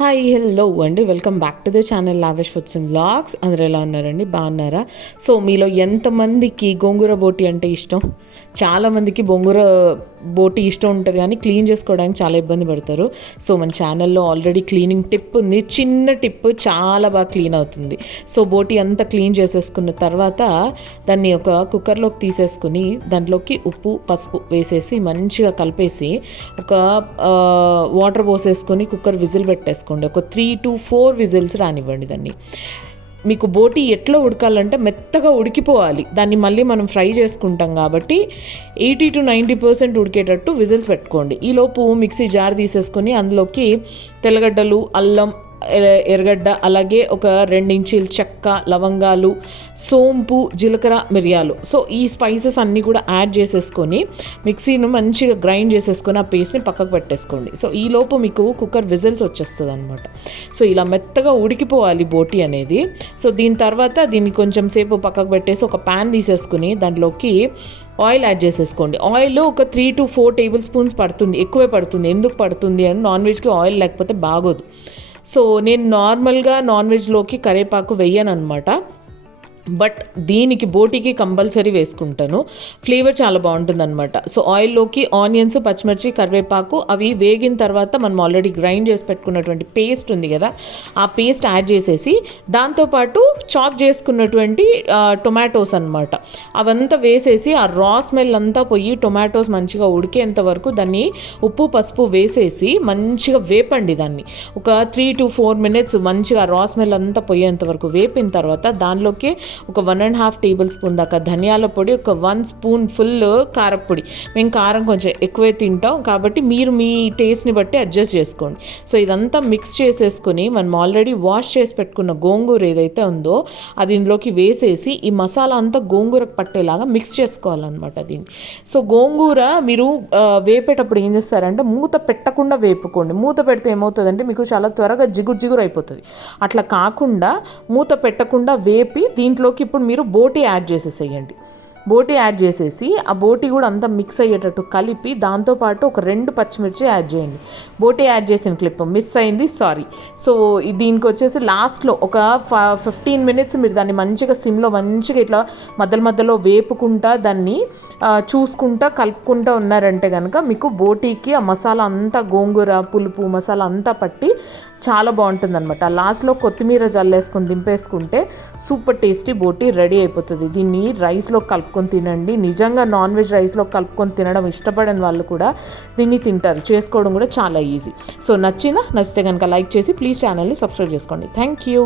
Hi hello అండి. Welcome back to the channel Lavesh foods and blogs అందరూ ఎలా ఉన్నారండి? బాగున్నారా? సో మీలో ఎంతమందికి గోంగూర బోటి అంటే ఇష్టం? చాలామందికి గోంగూర బోటి ఇష్టం ఉంటుంది కానీ క్లీన్ చేసుకోవడానికి చాలా ఇబ్బంది పడతారు. సో మన ఛానల్లో ఆల్రెడీ క్లీనింగ్ టిప్ ఉంది. చిన్న టిప్ చాలా బాగా క్లీన్ అవుతుంది. సో బోటి అంతా క్లీన్ చేసేసుకున్న తర్వాత దాన్ని ఒక కుక్కర్లోకి తీసేసుకుని దాంట్లోకి ఉప్పు పసుపు వేసేసి మంచిగా కలిపేసి ఒక వాటర్ పోసేసుకొని కుక్కర్ విజిల్ విజిల్ పెట్టేసుకోండి. ఒక త్రీ టు ఫోర్ విజిల్స్ రానివ్వండి దాన్ని. మీకు బోటి ఎట్లా ఉడకాలంటే మెత్తగా ఉడికిపోవాలి. దాన్ని మళ్ళీ మనం ఫ్రై చేసుకుంటాం కాబట్టి ఎయిటీ టు నైంటీ పర్సెంట్ ఉడికేటట్టు విజిల్స్ పెట్టుకోండి. ఈలోపు మిక్సీ జార్ తీసేసుకొని అందులోకి తెల్లగడ్డలు అల్లం ఎర్రగడ్డ అలాగే ఒక రెండించీలు చెక్క లవంగాలు సోంపు జీలకర్ర మిరియాలు. సో ఈ స్పైసెస్ అన్నీ కూడా యాడ్ చేసేసుకొని మిక్సీని మంచిగా గ్రైండ్ చేసేసుకొని ఆ పేస్ట్ని పక్కకు పెట్టేసుకోండి. సో ఈ లోపు మీకు కుక్కర్ విజిల్స్ వచ్చేస్తుంది అనమాట సో ఇలా మెత్తగా ఉడికిపోవాలి బోటి అనేది. సో దీని తర్వాత దీన్ని కొంచెం సేపు పక్కకు పెట్టేసి ఒక ప్యాన్ తీసేసుకుని దాంట్లోకి ఆయిల్ యాడ్ చేసేసుకోండి. ఆయిల్ ఒక three to four tablespoons పడుతుంది. ఎక్కువే పడుతుంది. ఎందుకు పడుతుంది అని నాన్ వెజ్కి ఆయిల్ లేకపోతే బాగోదు. సో నేను నార్మల్గా నాన్ వెజ్లోకి కరేపాకు వెయ్యను అనమాట బట్ దీనికి బోటికి కంపల్సరీ వేసుకుంటాను. ఫ్లేవర్ చాలా బాగుంటుంది అనమాట సో ఆయిల్లోకి ఆనియన్స్ పచ్చిమిర్చి కరివేపాకు అవి వేగిన తర్వాత మనం ఆల్రెడీ గ్రైండ్ చేసి పెట్టుకున్నటువంటి పేస్ట్ ఉంది కదా ఆ పేస్ట్ యాడ్ చేసేసి దాంతోపాటు చాప్ చేసుకున్నటువంటి టొమాటోస్ అనమాట అవంతా వేసేసి ఆ రా స్మెల్ అంతా పోయి టొమాటోస్ మంచిగా ఉడికేంత వరకు దాన్ని ఉప్పు పసుపు వేసేసి మంచిగా వేపండి దాన్ని. ఒక త్రీ టు ఫోర్ మినిట్స్ మంచిగా రా స్మెల్ అంతా పోయేంత వరకు వేపిన తర్వాత దానిలోకి ఒక one and half tablespoon దాకా ధనియాల పొడి ఒక వన్ స్పూన్ ఫుల్ కారపొడి మేము కారం కొంచెం ఎక్కువే తింటాం కాబట్టి మీరు మీ టేస్ట్ని బట్టి అడ్జస్ట్ చేసుకోండి. సో ఇదంతా మిక్స్ చేసేసుకొని మనం ఆల్రెడీ వాష్ చేసి పెట్టుకున్న గోంగూర ఏదైతే ఉందో అది ఇందులోకి వేసేసి ఈ మసాలా అంతా గోంగూరకు పట్టేలాగా మిక్స్ చేసుకోవాలన్నమాట దీన్ని. సో గోంగూర మీరు వేపేటప్పుడు ఏం చేస్తారంటే మూత పెట్టకుండా వేపుకోండి. మూత పెడితే ఏమవుతుందంటే మీకు చాలా త్వరగా జిగురు జిగురు అయిపోతుంది. అట్లా కాకుండా మూత పెట్టకుండా వేపి దీంట్లో దాంట్లోకి ఇప్పుడు మీరు బోటి యాడ్ చేసేసేయండి. బోటి యాడ్ చేసేసి ఆ బోటి కూడా అంతా మిక్స్ అయ్యేటట్టు కలిపి దాంతోపాటు ఒక రెండు పచ్చిమిర్చి యాడ్ చేయండి. బోటి యాడ్ చేసిన క్లిప్ మిస్ అయింది సారీ సో దీనికి వచ్చేసి లాస్ట్లో ఒక ఫిఫ్టీన్ మినిట్స్ మీరు దాన్ని మంచిగా సిమ్లో మంచిగా ఇట్లా మధ్యలో మధ్యలో వేపుకుంటా దాన్ని చూసుకుంటా కలుపుకుంటా ఉన్నారంటే కనుక మీకు బోటీకి ఆ మసాలా అంతా గోంగూర పులుపు మసాలా అంతా పట్టి చాలా బాగుంటుంది అనమాట లాస్ట్లో కొత్తిమీర జల్లేసుకొని దింపేసుకుంటే సూపర్ టేస్టీ బోటీ రెడీ అయిపోతుంది. దీన్ని రైస్లో కలుపు కలుపుకొని తినండి. నిజంగా నాన్ వెజ్ రైస్లో కలుపుకొని తినడం ఇష్టపడని వాళ్ళు కూడా దీన్ని తింటారు. చేసుకోవడం కూడా చాలా ఈజీ. సో నచ్చిందా? నచ్చితే కనుక లైక్ చేసి ప్లీజ్ ఛానల్ని సబ్స్క్రైబ్ చేసుకోండి. Thank you.